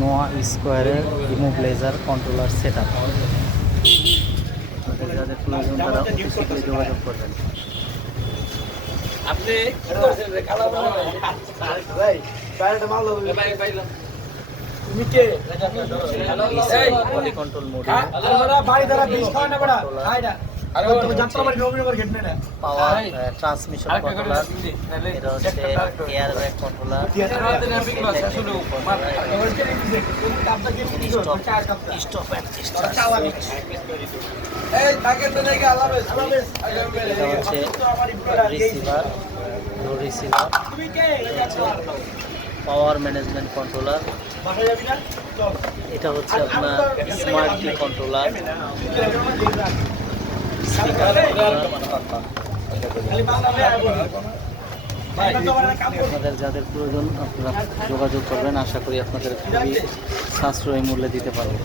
নোয়া স্কোয়ারের immobiliser controller set up. যাদের প্রয়োজন তারা অতি শীঘ্রই যোগাযোগ করবেন। Control mode power transmission controller, এটা হচ্ছে air bag controller, receiver, receiver, power management controller, এটা হচ্ছে আপনার স্মার্ট কি কন্ট্রোলার, আপনাদের যাদের প্রয়োজন আপনারা যোগাযোগ করবেন। আশা করি আপনাদের খুবই সাশ্রয়ী মূল্যে দিতে পারবো।